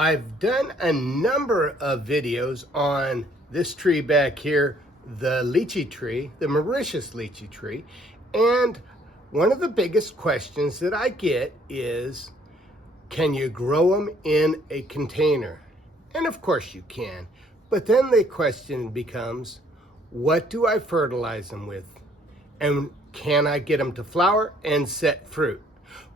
I've done a number of videos on this tree back here, the lychee tree, the Mauritius lychee tree, and one of the biggest questions that I get is, can you grow them in a container? And of course you can, but then the question becomes, what do I fertilize them with? And can I get them to flower and set fruit?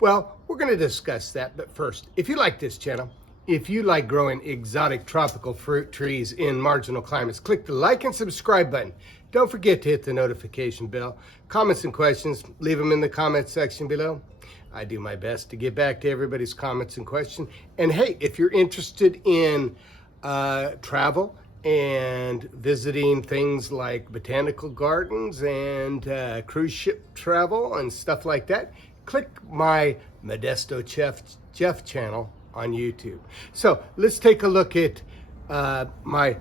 Well, we're going to discuss that, but first, if you like this channel, if you like growing exotic tropical fruit trees in marginal climates, click the like and subscribe button. Don't forget to hit the notification bell. Comments and questions, leave them in the comments section below. I do my best to get back to everybody's comments and questions. And hey, if you're interested in travel and visiting things like botanical gardens and cruise ship travel and stuff like that, click my Modesto Jeff channel on YouTube. So let's take a look at my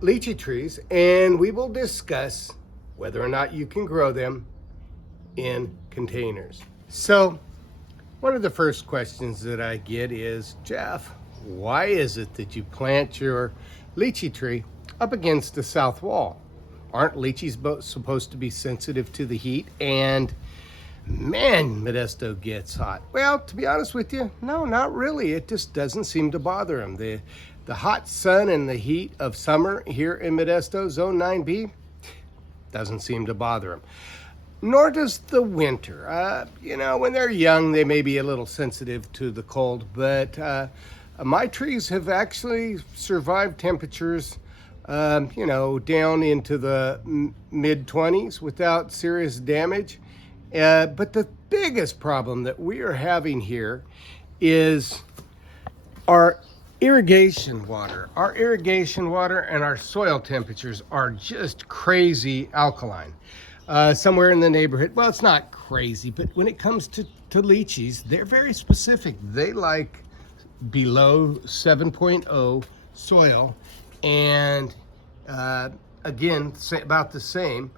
lychee trees, and we will discuss whether or not you can grow them in containers. So one of the first questions that I get is, Jeff, why is it that you plant your lychee tree up against the south wall? Aren't lychees supposed to be sensitive to the heat? And man, Modesto gets hot. Well, to be honest with you, no, not really. It just doesn't seem to bother them. The hot sun and the heat of summer here in Modesto, Zone 9B, doesn't seem to bother them. Nor does the winter. When they're young, they may be a little sensitive to the cold, but my trees have actually survived temperatures, down into the mid-20s without serious damage. But the biggest problem that we are having here is our irrigation water. Our irrigation water and our soil temperatures are just crazy alkaline. Somewhere in the neighborhood, well, it's not crazy, but when it comes to lychees, they're very specific. They like below 7.0 soil, and again, about the same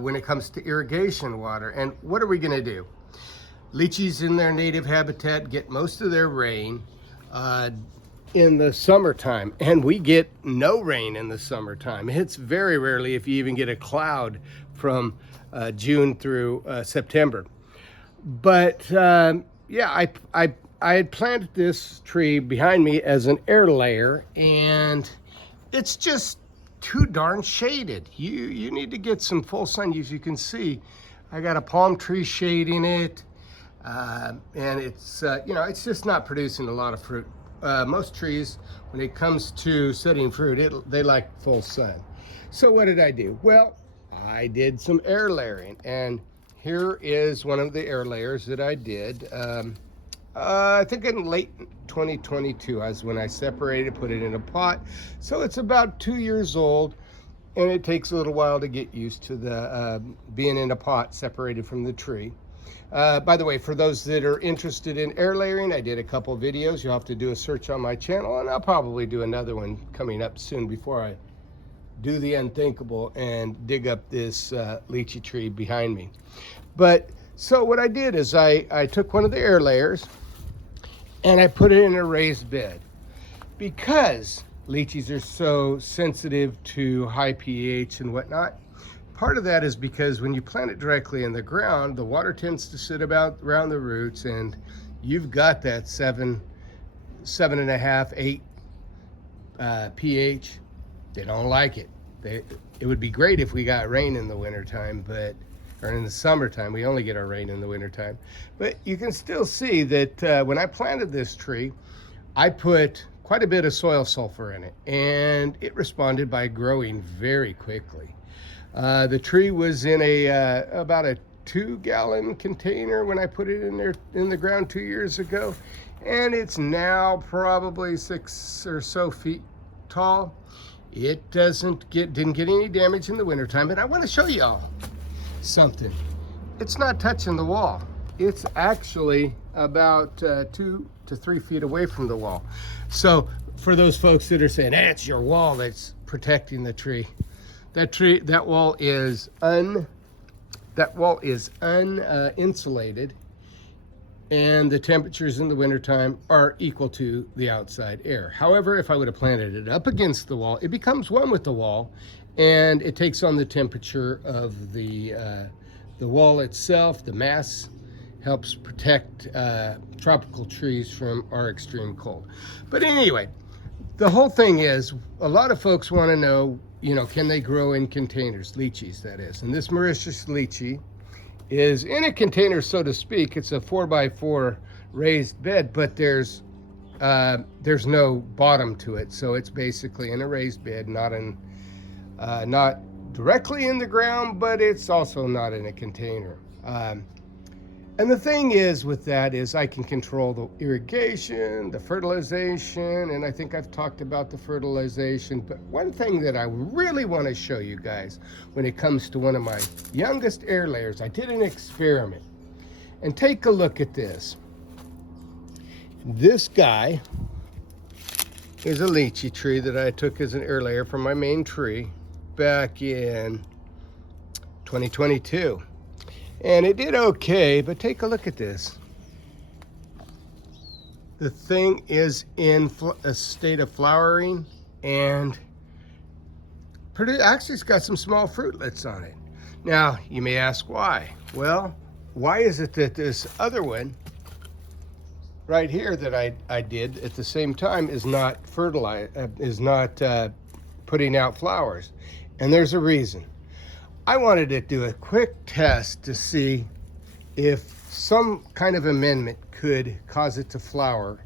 when it comes to irrigation water. And what are we going to do? Lychees in their native habitat get most of their rain in the summertime, and we get no rain in the summertime. It's very rarely if you even get a cloud from June through September. But I had planted this tree behind me as an air layer, and it's just too darn shaded. You need to get some full sun. As you can see, I got a palm tree shading it, and it's it's just not producing a lot of fruit. Most trees, when it comes to setting fruit, they like full sun. So what did I do? Well, I did some air layering, and here is one of the air layers that I did. I think in late 2022 was when I separated, put it in a pot. So it's about 2 years old, and it takes a little while to get used to the being in a pot separated from the tree. By the way, for those that are interested in air layering, I did a couple videos. You'll have to do a search on my channel, and I'll probably do another one coming up soon before I do the unthinkable and dig up this lychee tree behind me. But so what I did is I took one of the air layers and I put it in a raised bed. Because lychees are so sensitive to high pH and whatnot, part of that is because when you plant it directly in the ground, the water tends to sit around the roots, and you've got that 7.5, 8 pH. They don't like it. It would be great if we got rain in the wintertime, or in the summertime. We only get our rain in the wintertime. But you can still see that when I planted this tree, I put quite a bit of soil sulfur in it, and it responded by growing very quickly. The tree was in about a 2-gallon container when I put it in the ground 2 years ago, and it's now probably 6 or so feet tall. It didn't get any damage in the wintertime, and I want to show y'all something. It's not touching the wall. It's actually about 2 to 3 feet away from the wall. So for those folks that are saying, it's your wall that's protecting the tree, that wall is uninsulated. and the temperatures in the wintertime are equal to the outside air. However, if I would have planted it up against the wall, it becomes one with the wall, and it takes on the temperature of the wall itself. The mass helps protect tropical trees from our extreme cold. But anyway, the whole thing is, a lot of folks want to know, can they grow in containers, lychees that is. And this Mauritius lychee is in a container, so to speak. It's a 4x4 raised bed, but there's no bottom to it. So it's basically in a raised bed, not directly in the ground, but it's also not in a container. And the thing is with that is I can control the irrigation, the fertilization, and I think I've talked about the fertilization. But one thing that I really want to show you guys when it comes to one of my youngest air layers, I did an experiment. And take a look at this. This guy is a lychee tree that I took as an air layer from my main tree back in 2022. And it did okay, but take a look at this. The thing is in a state of flowering, and actually it's got some small fruitlets on it. Now, you may ask why. Well, why is it that this other one right here that I did at the same time is not putting out flowers? And there's a reason. I wanted to do a quick test to see if some kind of amendment could cause it to flower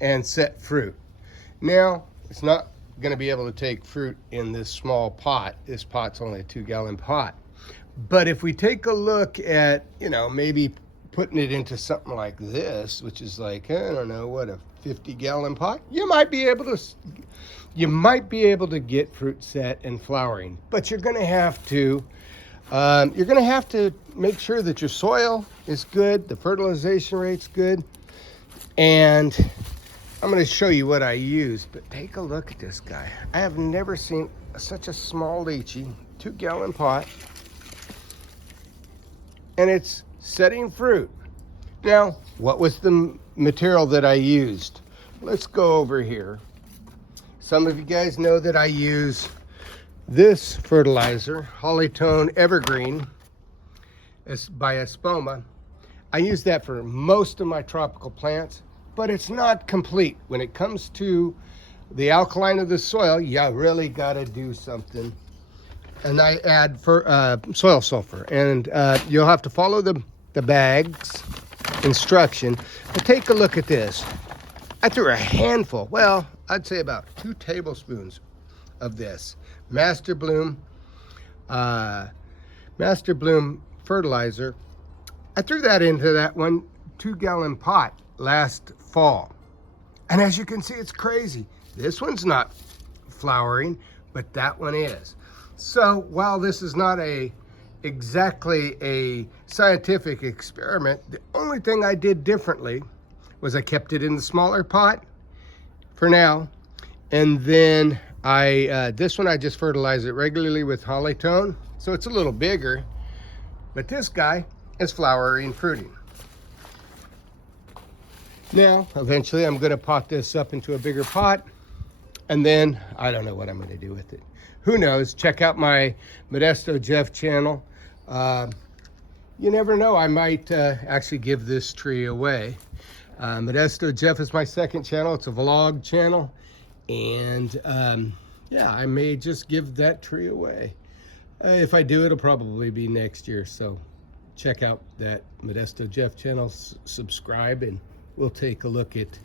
and set fruit. Now, it's not going to be able to take fruit in this small pot. This pot's only a 2-gallon pot. But if we take a look at, maybe putting it into something like this, which is like, I don't know, what, a 50-gallon pot, you might be able to get fruit set and flowering. But you're going to have to make sure that your soil is good, the fertilization rate's good, and I'm going to show you what I use. But take a look at this guy. I have never seen such a small lychee, 2-gallon pot, and it's setting fruit. Now, what was the material that I used? Let's go over here. Some of you guys know that I use this fertilizer, Hollytone Evergreen, by Espoma. I use that for most of my tropical plants, but it's not complete. When it comes to the alkaline of the soil, you really got to do something. And I add soil sulfur, and you'll have to follow the bag's instruction. But take a look at this. I threw a handful, well, I'd say about 2 tablespoons of this Master Bloom fertilizer. I threw that into that 2-gallon pot last fall. And as you can see, it's crazy. This one's not flowering, but that one is. So while this is not exactly a scientific experiment, the only thing I did differently was I kept it in the smaller pot for now. And then this one I just fertilize it regularly with Hollytone. So it's a little bigger, but this guy is flowering and fruiting. Now, eventually I'm going to pot this up into a bigger pot, and then I don't know what I'm going to do with it. Who knows? Check out my Modesto Jeff channel. You never know, I might actually give this tree away. Modesto Jeff is my second channel. It's a vlog channel, and yeah, I may just give that tree away. If I do, it'll probably be next year. So check out that Modesto Jeff channel, subscribe, and we'll take a look at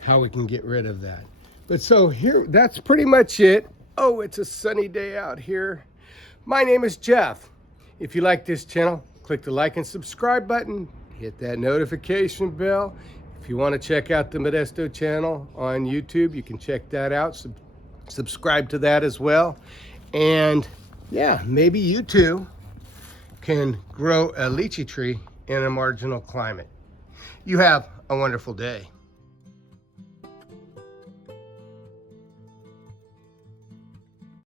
how we can get rid of that. But so here, that's pretty much it. Oh, it's a sunny day out here. My name is Jeff. If you like this channel, click the like and subscribe button. Hit that notification bell. If you want to check out the Modesto channel on YouTube, you can check that out. Subscribe to that as well. And yeah, maybe you too can grow a lychee tree in a marginal climate. You have a wonderful day.